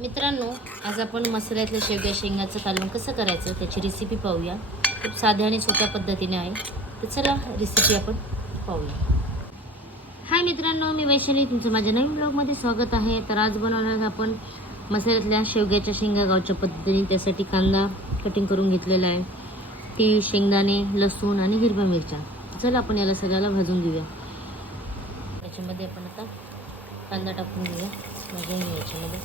मित्रांनो आज आपण मसाल्यातल्या शेवग्या शेंगाचं कालवण कसं करायचं त्याची रेसिपी पाहूया. खूप साध्या आणि सोप्या पद्धतीने आहे. तर चला रेसिपी आपण पाहूया. हाय मित्रांनो मी वैशाली. तुमचं माझ्या नवीन ब्लॉगमध्ये स्वागत आहे. तर आज बनवणार आपण मसाल्यातल्या शेवग्याच्या शेंगा गावच्या पद्धतीने. त्यासाठी कांदा कटिंग करून घेतलेला आहे. तीळ शेंगदाणे लसूण आणि हिरव्या मिरच्या. चला आपण याला सगळ्याला भाजून घेऊया. याच्यामध्ये आपण आता कांदा टाकून घेऊया. भाजून घेऊ याच्यामध्ये.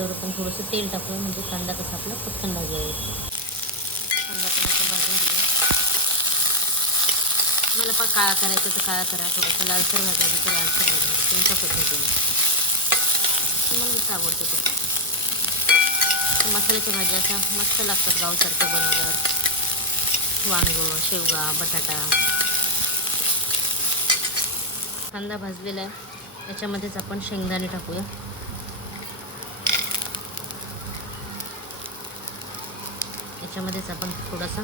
त्याच्यावर आपण थोडंसं तेल टाकलं म्हणजे कांदा कसा आपला पटकन भाजावा येतो कांदा पण आपण भाजून घेऊ मला पण काळा करायचं तर काळा करा थोडंसं लालसर भाजायचं तर लालसर भाजायचं तुमच्या पद्धतीने. तुम्हाला जसं आवडतं तसं मसाल्याच्या भाज्या अशा मस्त लागतात गावसारखं बनवल्यावर. वांगं शेवगा बटाटा. कांदा भाजलेला आहे. त्याच्यामध्येच आपण शेंगदाणे टाकूया. याच्यामध्येच आपण थोडासा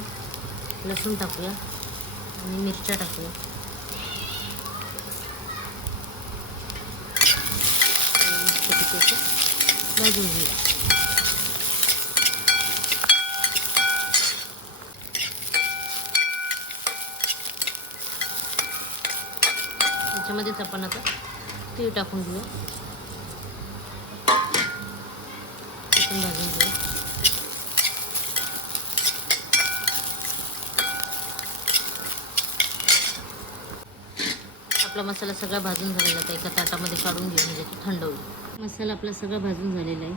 लसूण टाकूया आणि मिरच्या टाकूया. भाजून घेऊया. याच्यामध्येच आपण आता तीळ टाकून घेऊया. भाजून घेऊया आपला मसाला सगळा भाजून झालेला आहे. एका ताटामध्ये काढून घेऊ म्हणजे तो थंड होईल. मसाला आपला सगळा भाजून झालेला आहे.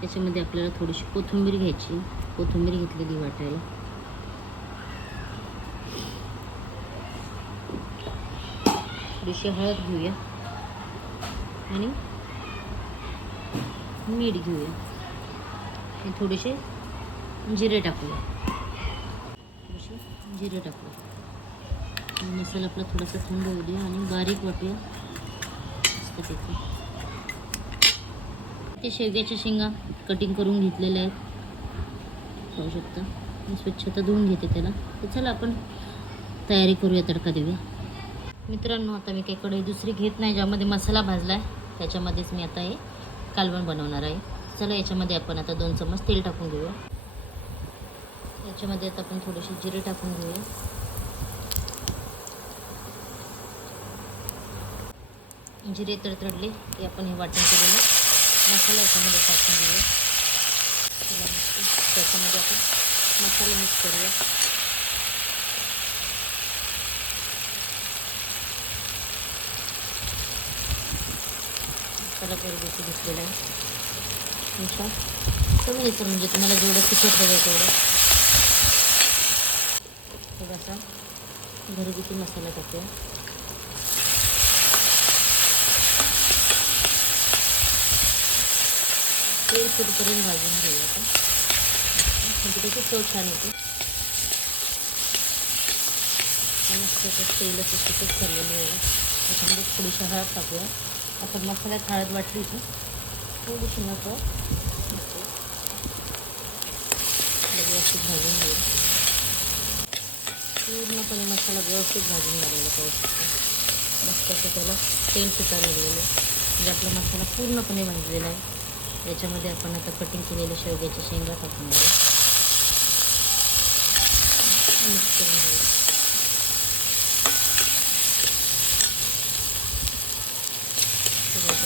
त्याच्यामध्ये आपल्याला थोडीशी कोथिंबीर घ्यायची. कोथिंबीर घेतलेली वाटायला. थोडीशी हळद घेऊया. आणि मीठ घेऊया. आणि थोडेसे जिरे टाकूया. थोडेसे जिरे टाकूया. मसाला आपला थोडासा थंड होऊ द्या आणि बारीक वाटूया ते शेवग्याच्या शेंगा कटिंग करून घेतलेल्या आहेत. पाहू शकता. मी स्वच्छता धुवून घेते त्याला. तर चला आपण तयारी करूया तडका देऊया. मित्रांनो आता मी काही कढई दुसरी घेत नाही ज्यामध्ये मसाला भाजला आहे त्याच्यामध्येच मी आता हे कालवण बनवणार आहे. चला याच्यामध्ये आपण आता दोन चम्मच तेल टाकून घेऊया. याच्यामध्ये आता आपण थोडेसे जिरे टाकून घेऊया. जिरे तडतडले की आपण हे वाटण केलेलं मसाला याच्यामध्ये टाकून घेऊया त्याच्यामध्ये आपण मसाला मिक्स करूया. मसाला घरगुती घेतलेला आहे. तुमच्या येतं म्हणजे तुम्हाला जेवढं तिखट हवं तेवढं. थोडासा घरगुती मसाला टाकूया. तेल कुठपर्यंत भाजून घेऊया आपण. म्हणजे त्याची चव छान येते. मस्त तेल असं सुटत चाललेलं आहे त्याच्यामध्ये थोडीशी हळद टाकूया. आपण मसाल्यात हळद वाटली होती थोडीशी नको. व्यवस्थित भाजून घेऊ पूर्णपणे मसाला व्यवस्थित भाजून झालेला पाहू शकतो मस्त असं त्याला तेल सुटायला लागलेलं आहे. म्हणजे आपला मसाला पूर्णपणे भाजलेला आहे. याच्यामध्ये आपण आता कटिंग केलेले शेवग्याच्या शेंगा टाकून घेऊ मिक्स करून घेऊ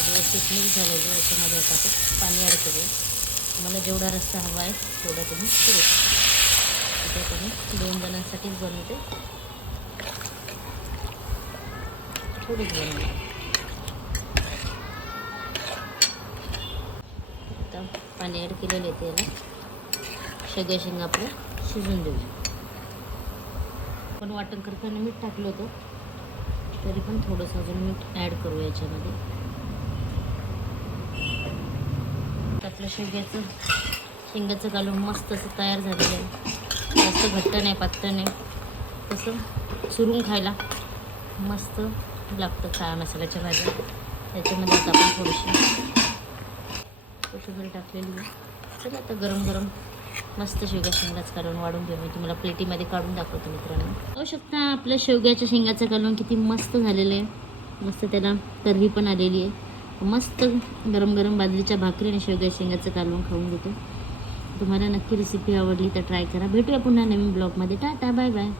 व्यवस्थित मिक्स झालेलं याच्यामध्ये आता आपण पाणी ॲड करू. मला जेवढा रस्सा हवा आहे तेवढा तुम्ही करू शकता. तुम्ही दोन जणांसाठीच बनवते थोडीच बनवते आता पाणी ॲड केलेलं आहे त्याला. शेगा शेंगा आपलं शिजून देऊ. पण वाटण करताना मीठ टाकलं होतं. तरी पण थोडंसं अजून मीठ ॲड करू याच्यामध्ये. आपलं शेंग्याचं शेंगाचं घालून मस्त असं तयार झालेलं आहे. जास्त घट्ट नाही पातळ नाही. तसं चुरून खायला मस्त लागतं काळा मसाल्याच्या भाज्या. त्याच्यामध्ये आता आपण थोडीशी कोथिंबीर टाकलेली आहे. चला आता गरम गरम मस्त शेवग्या शेंगाचं काढून वाढून घेऊन मी तुम्हाला प्लेटीमध्ये काढून दाखवतो मित्रांनो. पाहू शकता आपल्या शेवग्याच्या शेंगाचं काढून किती मस्त झालेलं आहे. मस्त त्याला तर्री पण आलेली आहे. मस्त गरम गरम बाजरीच्या भाकरी आणि शेवग्या शेंगाचं कालवण खाऊन घेतो. तुम्हाला नक्की रेसिपी आवडली तर ट्राय करा. भेटूया पुन्हा नवीन ब्लॉगमध्ये टाटा बाय बाय